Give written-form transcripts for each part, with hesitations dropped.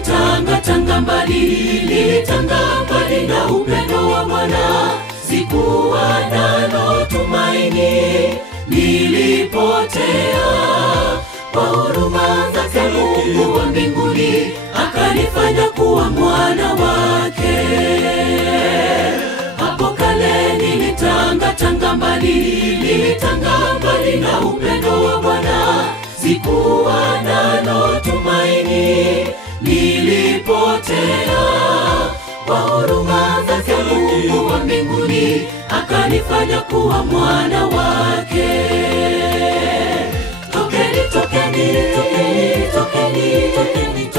nilitanga mbali na upendo wa mwana. Sikuwa nalo tumaini, nilipotea. Kwa huruma zake Mungu wa mbinguni akanifanya kuwa mwana wake. Hapo kale nilitanga mbali na upendo wa Bwana. Sikuwa nalo tumaini, nilipotea. Kwa huruma zake Mungu wa mbinguni akanifanya kuwa mwana wake.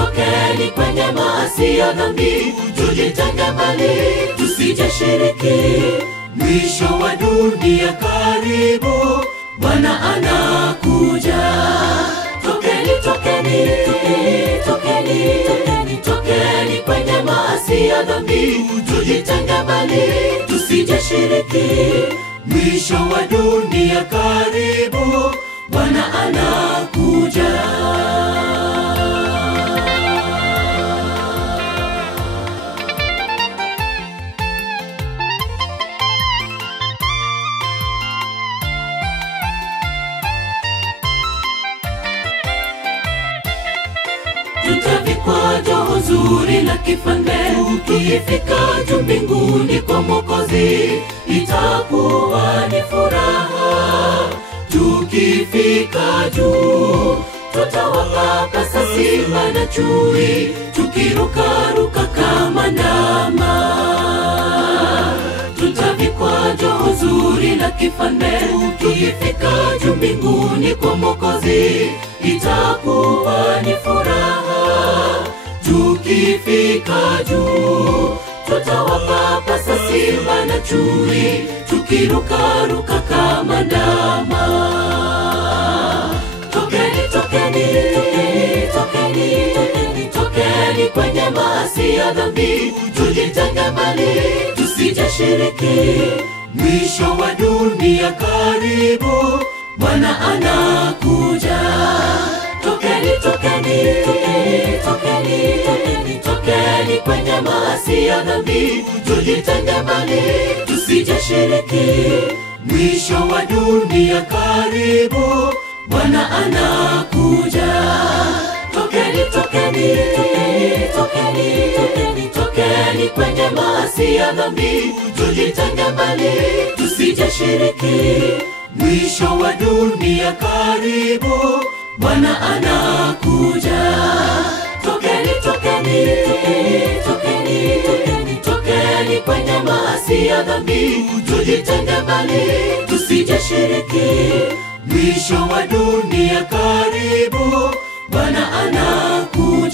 Tokeni kwenye maasi ya dhambi, tujitenge mbali, tusijeshiriki. Mwisho wa dunia karibu, Bwana anakuja. Tokeni kwenye maasi ya dhambi, tujitenge mbali, tusijeshiriki. Mwisho wa dunia karibu, Bwana anakuja. Tutavikwa joho zuri la kifalme, tukifika juu mbinguni kwa Mwokozi, itakuwa ni furaha. Tukifika juu, tutawapapasa simba na chui, tukirukaruka kama ndama. Tutavikwa joho zuri la kifalme, tukifika juu mbinguni kwa Mwokozi, itakuwa ni furaha. Tukifika juu, tutawapapasa simba na chui, tukirukaruka kama ndama. Tokeni kwenye maasi ya dhambi, tujitenge mbali, tusijeshiriki. Mwisho wa dunia karibu, Bwana anakuja. Tokeni kwenye maasi ya dhambi, tujitenge mbali, tusijeshiriki. Mwisho wa dunia karibu, Bwana anakuja. Tokeni kwenye maasi ya dhambi, tujitenge mbali, tusijeshiriki. Mwisho wa dunia karibu, Bwana anakuja. Tokeni kwenye maasi ya dhambi, tujitenge mbali, tusijeshiriki. Mwisho wa dunia karibu, Bwana anakuja.